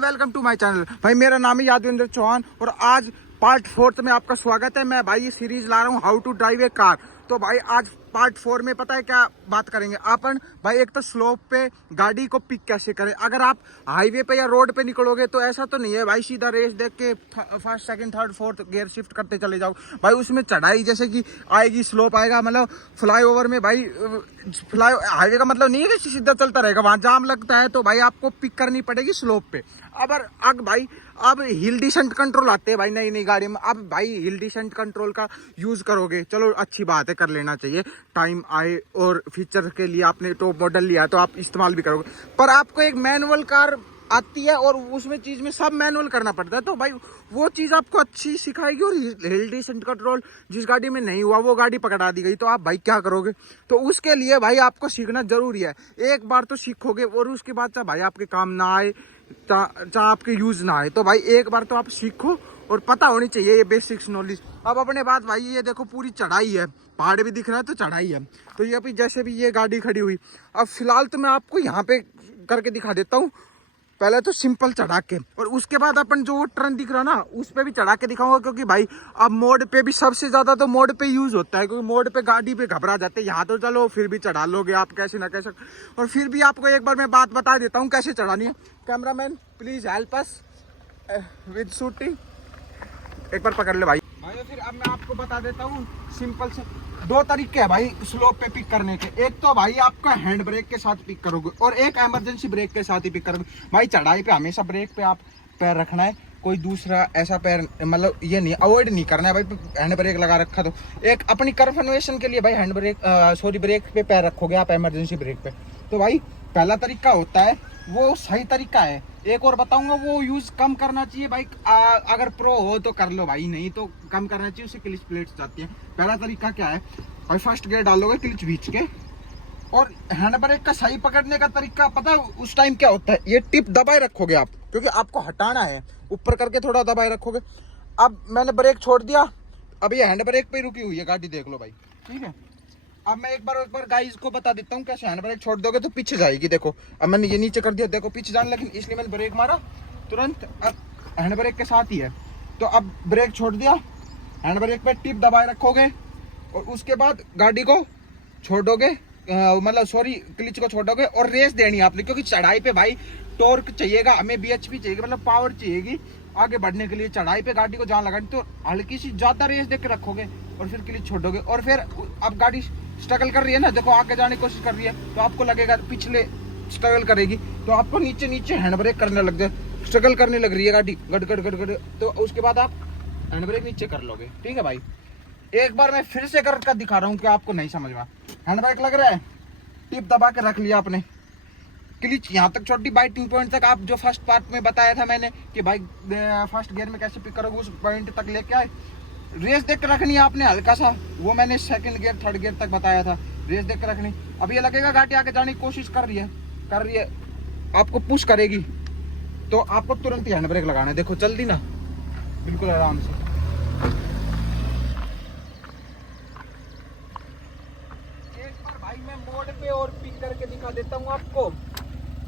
Welcome to my channel. भाई मेरा नाम है यादविंद्र चौहान और आज पार्ट 4 में आपका स्वागत है। मैं भाई ये सीरीज ला रहा हूँ how to drive a car. तो भाई आज पार्ट 4 में पता है क्या बात करेंगे अपन। भाई एक तो स्लोप पे गाड़ी को पिक कैसे करें। अगर आप हाईवे पे या रोड पे निकलोगे तो ऐसा तो नहीं है भाई सीधा रेस देख के first second third fourth gear shift करते चले जाओ। भाई उसमें चढ़ाई जैसे कि आएगी, स्लोप आएगा, मतलब फ्लाईओवर में भाई फ्लाई हाईवे का मतलब नहीं है कि सीधा चलता रहेगा, वहां जाम लगता है। तो भाई आपको पिक करनी पड़ेगी स्लोप पे। अब हिल डिसेंट कंट्रोल आते हैं भाई नई नई गाड़ी में। अब भाई हिल डिसेंट कंट्रोल का यूज करोगे, चलो अच्छी बात है, कर लेना चाहिए। टाइम आए और फीचर के लिए आपने टॉप मॉडल लिया तो आप इस्तेमाल भी करोगे, पर आपको एक मैनुअल कार आती है और उसमें चीज में सब मैनुअल करना पड़ता है। तो भाई वो चीज आपको अच्छी सिखाएगी। और हिल डिसेंट कंट्रोल जिस गाड़ी में नहीं हुआ वो गाड़ी पकड़ा दी गई तो आप भाई क्या करोगे। तो उसके लिए भाई आपको सीखना जरूरी है। एक बार तो सीखोगे और उसके बाद चाहे भाई आपके काम ना आए, चाहे आपके यूज ना आए, तो भाई एक बार तो आप सीखो और पता होनी चाहिए ये बेसिक्स नॉलेज। अब अपने बात भाई ये देखो पूरी चढ़ाई है, पहाड़ भी दिख रहा है तो चढ़ाई है। तो ये अभी जैसे भी ये गाड़ी खड़ी हुई, अब फिलहाल तो मैं आपको यहाँ पे करके दिखा देता हूँ। पहले तो सिंपल चढ़ा के और उसके बाद अपन जो वो टर्न दिख रहा ना उस पे भी चढ़ा के दिखाऊंगा। क्योंकि भाई अब मोड पे भी सबसे ज्यादा तो मोड पे यूज होता है, क्योंकि मोड पे गाड़ी पे घबरा जाते हैं। यहाँ तो चलो फिर भी चढ़ा लोगे आप कैसे ना कैसे। और फिर भी आपको एक बार मैं बात बता देता हूँ कैसे चढ़ानी है। Cameraman please help us with shooting. एक बार पकड़ ले भाई। फिर अब मैं आपको बता देता हूँ सिंपल से दो तरीके हैं भाई स्लोप पे पिक करने के। एक तो भाई आपका हैंड ब्रेक के साथ पिक करोगे और एक इमरजेंसी ब्रेक के साथ ही पिक करोगे। भाई चढ़ाई पे हमेशा ब्रेक पे आप पैर रखना है, कोई दूसरा ऐसा पैर मतलब ये नहीं, अवॉइड नहीं करना है भाई। हैंड ब्रेक लगा रखा तो एक अपनी कन्फर्मेशन के लिए भाई हैंड ब्रेक ब्रेक पे पैर रखोगे आप इमरजेंसी ब्रेक पे। तो भाई पहला तरीका होता है वो सही तरीका है। एक और बताऊंगा वो यूज कम करना चाहिए भाई। अगर प्रो हो तो कर लो भाई, नहीं तो कम करना चाहिए, उससे क्लिच प्लेट्स जाती है। पहला तरीका क्या है भाई, फर्स्ट गियर डालोगे क्लिच बीच के और हैंड ब्रेक का सही पकड़ने का तरीका पता है उस टाइम क्या होता है। ये टिप दबाए रखोगे आप क्योंकि आपको हटाना है, ऊपर करके थोड़ा दबाए रखोगे। अब मैंने ब्रेक छोड़ दिया, अब ये हैंड ब्रेक पे रुकी हुई है गाड़ी, देख लो भाई, ठीक है। अब मैं एक बार गाइस को बता देता हूँ कैसे। हैंड ब्रेक छोड़ दोगे तो पीछे जाएगी, देखो अब मैंने ये नीचे कर दिया, देखो पीछे जाने लगी, इसलिए मैंने ब्रेक मारा तुरंत। अब हैंड ब्रेक के साथ ही है। तो अब ब्रेक छोड़ दिया, हैंड ब्रेक पे टिप दबाए रखोगे और उसके बाद गाड़ी को छोड़ोगे, मतलब सॉरी क्लिच को छोड़ोगे और रेस देनी है आपने। क्योंकि चढ़ाई पे भाई टॉर्क चाहिएगा हमें, बीएचपी चाहिएगी, मतलब पावर चाहिएगी आगे बढ़ने के लिए। चढ़ाई पे गाड़ी को जहाँ लगानी तो हल्की सी ज्यादा रेस देके रखोगे और फिर क्लिच छोड़ोगे। और फिर अब गाड़ी स्ट्रगल कर रही है ना, देखो आगे जाने की कोशिश कर रही है तो आपको लगेगा पिछले स्ट्रगल करेगी तो आपको नीचे नीचे हैंड ब्रेक करने लग जाए, स्ट्रगल करने लग रही है गाड़ी गड़ गड़ गड़ गड़, तो उसके बाद आप हैंड ब्रेक नीचे कर लोगे, ठीक है भाई। एक बार मैं फिर से कर दिखा रहा हूँ कि आपको नहीं समझ में। हैंड ब्रेक लग रहा है, टिप दबा के रख लिया आपने, क्लिच यहाँ तक छोटी बाइटिंग पॉइंट तक, आप जो फर्स्ट पार्ट में बताया था मैंने कि भाई फर्स्ट गियर में कैसे पिक करोगे उस पॉइंट तक लेके आए। रेस देख के रखनी है आपने हल्का सा, वो मैंने सेकंड गियर थर्ड गियर तक बताया था, रेस देख के रखनी। अब ये लगेगा गाड़ी आगे जाने की कोशिश कर रही है आपको पुश करेगी तो आपको तुरंत ही हैंड ब्रेक लगाना है। देखो जल्दी ना, बिल्कुल आराम से। एक बार भाई मैं मोड पे और पिक करके दिखा देता हूँ आपको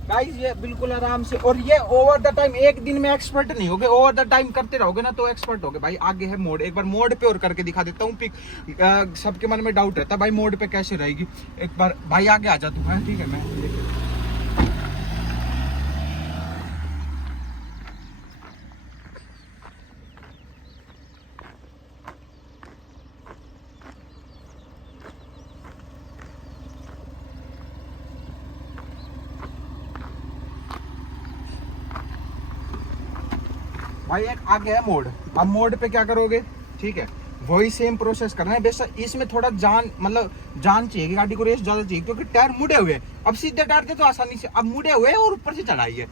गाइस, ये बिल्कुल आराम से। और ये ओवर द टाइम, एक दिन में एक्सपर्ट नहीं होगे, ओवर द टाइम करते रहोगे ना तो एक्सपर्ट होगे भाई। आगे है मोड, एक बार मोड पे और करके दिखा देता हूँ पिक। सबके मन में डाउट रहता है भाई मोड पे कैसे रहेगी। एक बार भाई आगे आ जा तू, है ठीक है। मैं भाई एक आगे है मोड। अब मोड पे क्या करोगे, ठीक है, वही सेम प्रोसेस करना है। बेशक इसमें थोड़ा जान जान चाहिए, गाड़ी को रेस ज्यादा चाहिए क्योंकि टायर मुड़े हुए। अब सीधे टायर थे तो आसानी से, अब मुड़े हुए और ऊपर से चढ़ाई है।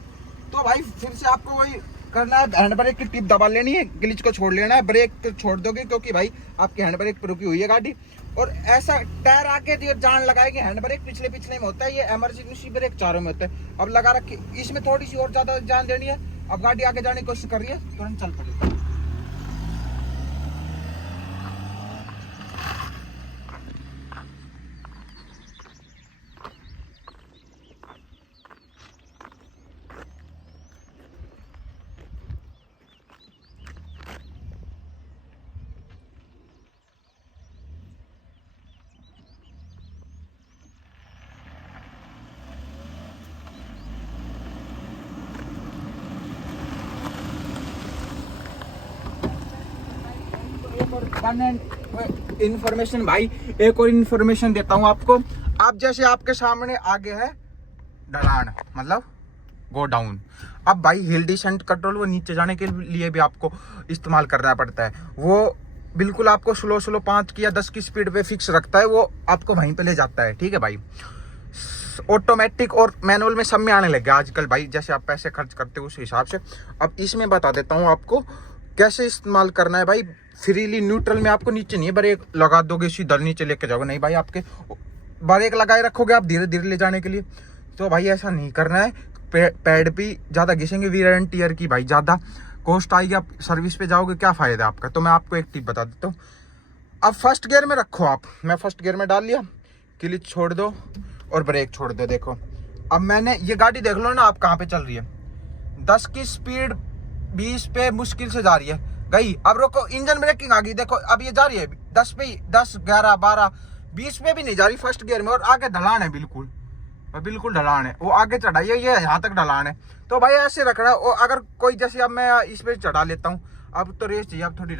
तो भाई फिर से आपको वही करना है, हैंड ब्रेक की टिप दबा लेनी है, ग्लिच को छोड़ लेना है, ब्रेक तो छोड़ दोगे क्योंकि भाई आपकी हैंड ब्रेक पे रुकी हुई है गाड़ी। और ऐसा टायर आके जान लगाएगी, हैंड ब्रेक पिछले पिछले में होता है, ये इमरजेंसी ब्रेक चारों में होता है। अब लगा रखी, इसमें थोड़ी सी और ज्यादा जान देनी है। अब गाड़ी आगे जाने की कोशिश कर रही है, तुरंत चल पड़ेगी। इन्फॉर्मेशन भाई, एक और इन्फॉर्मेशन देता हूँ आपको। आप जैसे आपके सामने आगे है ढलान, मतलब गो डाउन। अब भाई हिल डिसेंट कंट्रोल वो नीचे जाने के लिए भी आपको इस्तेमाल करना पड़ता है। वो बिल्कुल आपको स्लो 5 की या 10 की स्पीड पे फिक्स रखता है, वो आपको वहीं पे ले जाता है। ठीक है भाई, ऑटोमेटिक और मैनुअल में सब में आने लग गया आजकल भाई, जैसे आप पैसे खर्च करते हो उस हिसाब से। अब इसमें बता देता हूँ आपको कैसे इस्तेमाल करना है भाई। फ्रीली न्यूट्रल में आपको नीचे नहीं ब्रेक लगा दोगे सीधा नीचे लेके जाओगे, नहीं भाई, आपके ब्रेक लगाए रखोगे आप धीरे धीरे ले जाने के लिए। तो भाई ऐसा नहीं करना है, पैड पे ज़्यादा घिसेंगे, वीर एंड टीयर की भाई ज़्यादा कॉस्ट आएगी, आप सर्विस पे जाओगे क्या फ़ायदा आपका। तो मैं आपको एक टिप बता देता हूँ। अब फर्स्ट गियर में रखो आप, मैं फर्स्ट गियर में डाल लिया, क्लच छोड़ दो और ब्रेक छोड़ दो। देखो अब मैंने ये गाड़ी देख लो ना आप कहाँ पे चल रही है, 10 की स्पीड 20 पे मुश्किल से जा रही है गई। अब रोको, इंजन ब्रेकिंग आ गई, देखो अब ये जा रही है 10 पे, 10 11 12 20 पे भी नहीं जा रही फर्स्ट गियर में, और आगे ढलान है, बिल्कुल ढलान है, वो आगे चढ़ाई है, ये यहाँ तक ढलान है। तो भाई ऐसे रखना। और अगर कोई जैसे अब मैं इस पे चढ़ा लेता हूँ, अब तो रेस चाहिए, अब थोड़ी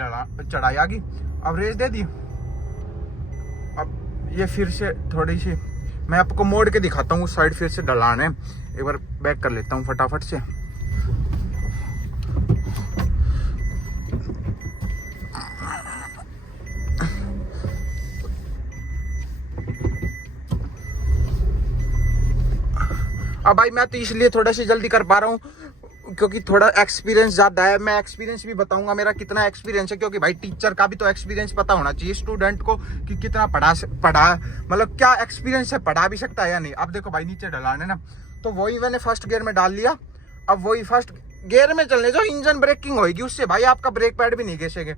चढ़ाई आ गई, अब रेस दे दी। अब ये फिर से थोड़ी सी मैं आपको मोड़ के दिखाता हूँ, उस साइड फिर से ढलान है, एक बार बैक कर लेता हूँ फटाफट से। अब भाई मैं तो इसलिए थोड़ा सी जल्दी कर पा रहा हूँ क्योंकि थोड़ा एक्सपीरियंस ज़्यादा है। मैं एक्सपीरियंस भी बताऊंगा मेरा कितना एक्सपीरियंस है, क्योंकि भाई टीचर का भी तो एक्सपीरियंस पता होना चाहिए स्टूडेंट को कि कितना पढ़ा मतलब क्या एक्सपीरियंस है, पढ़ा भी सकता है या नहीं। अब देखो भाई नीचे ढलान है ना, तो वही मैंने फर्स्ट गियर में डाल लिया। अब वही फर्स्ट गियर में चलने जो इंजन ब्रेकिंग होगी, उससे भाई आपका ब्रेक पैड भी नहीं घिसेंगे।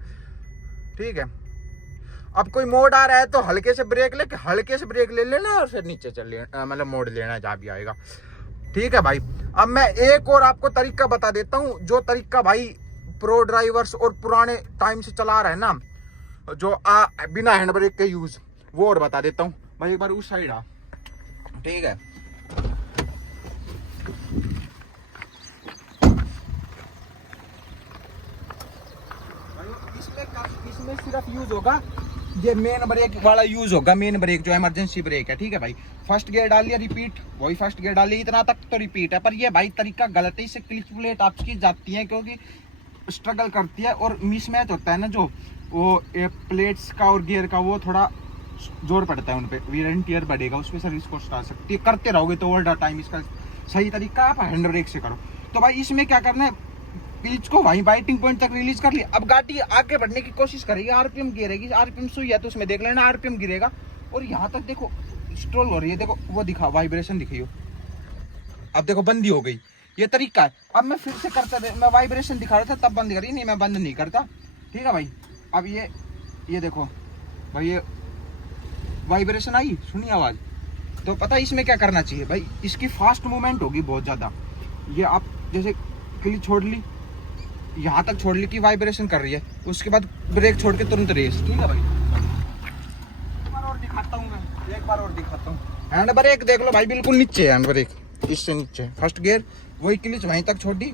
ठीक है, अब कोई मोड़ आ रहा है तो हल्के से ब्रेक ले लेना और फिर नीचे चल लेना, मतलब मोड़ लेना जहाँ भी आएगा। ठीक है भाई, अब मैं एक और आपको तरीका बता देता हूँ, जो तरीका भाई प्रो ड्राइवर्स और पुराने टाइम से चला रहा है ना, जो बिना हैंड ब्रेक के यूज, वो और बता देता हूँ भाई। एक बार उस साइड आ, ठीक है, इसमें सिर्फ यूज होगा ये मेन ब्रेक वाला यूज होगा, मेन ब्रेक जो इमरजेंसी ब्रेक है। ठीक है भाई, फर्स्ट गियर डाल लिया, रिपीट, वही फर्स्ट गियर डाल लिया, इतना तक तो रिपीट है। पर ये भाई तरीका गलत है, इससे क्लिच प्लेट आपकी जाती है, क्योंकि स्ट्रगल करती है और मिसमैच होता है ना, जो वो प्लेट्स का और गियर का वो थोड़ा जोर पड़ता है उन पर, वीर एंड टियर बढ़ेगा, उस पर सर्विस कॉस्ट आ सकती है। करते रहोगे तो ओवर टाइम इसका सही तरीका आप हैंड ब्रेक से करो। तो भाई इसमें क्या करना है, क्लिच को वहीं बाइटिंग पॉइंट तक रिलीज कर लिया। अब गाड़ी आगे बढ़ने की कोशिश करेगी, आरपीएम गिरेगी, आरपीएम सुई है तो उसमें देख लेना आरपीएम गिरेगा। और यहाँ तक देखो स्ट्रोल हो रही है, देखो वो दिखा, वाइब्रेशन दिखाइयो। अब देखो बंदी हो गई, ये तरीका है। अब मैं फिर से करता, मैं वाइब्रेशन दिखा रहा था तब बंद करी, नहीं मैं बंद नहीं करता। ठीक है भाई, अब ये देखो भाई, ये वाइब्रेशन आई, सुनिए आवाज। तो पता है इसमें क्या करना चाहिए भाई, इसकी फास्ट मूवमेंट होगी बहुत ज्यादा। ये आप जैसे क्लिच छोड़ ली, यहाँ तक छोड़ ली कि वाइब्रेशन कर रही है, उसके बाद ब्रेक छोड़ के तुरंत रेस। ठीक है भाई, एक बार और दिखाता हूँ मैं, एक बार और दिखाता हूँ। हैंड ब्रेक देख लो भाई, बिल्कुल नीचे है हैंड ब्रेक, इससे नीचे फर्स्ट गियर, वही क्लिच वहीं तक छोड़ी,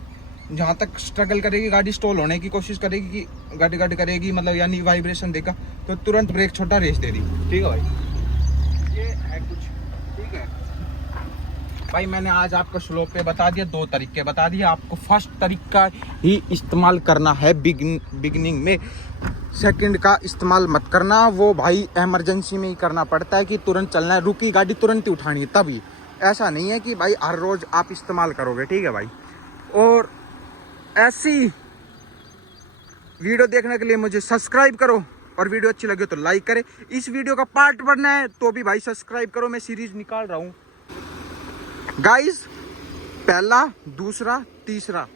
जहाँ तक स्ट्रगल करेगी गाड़ी, स्टॉल होने की कोशिश करेगी कि गाड़ी करेगी, मतलब यानी वाइब्रेशन देगा तो तुरंत ब्रेक छोटा, रेस दे दी। ठीक है भाई, ये है कुछ। ठीक है भाई, मैंने आज आपको स्लो पे बता दिया, 2 तरीके बता दिए आपको। फर्स्ट तरीका ही इस्तेमाल करना है बिगिनिंग में, सेकंड का इस्तेमाल मत करना, वो भाई इमरजेंसी में ही करना पड़ता है कि तुरंत चलना है, रुकी गाड़ी तुरंत ही उठानी है तभी। ऐसा नहीं है कि भाई हर रोज आप इस्तेमाल करोगे। ठीक है भाई, और ऐसी वीडियो देखने के लिए मुझे सब्सक्राइब करो, और वीडियो अच्छी लगे तो लाइक करें। इस वीडियो का पार्ट बनना है तो भी भाई सब्सक्राइब करो, मैं सीरीज निकाल रहा हूँ गाइस, पहला, दूसरा, तीसरा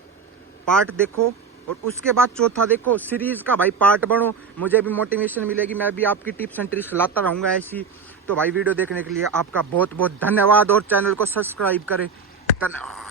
पार्ट देखो और उसके बाद चौथा देखो। सीरीज का भाई पार्ट बनो, मुझे भी मोटिवेशन मिलेगी, मैं भी आपकी टिप्स एंड ट्रिक्स लाता रहूंगा ऐसी। तो भाई वीडियो देखने के लिए आपका बहुत बहुत धन्यवाद, और चैनल को सब्सक्राइब करें। धन्यवाद।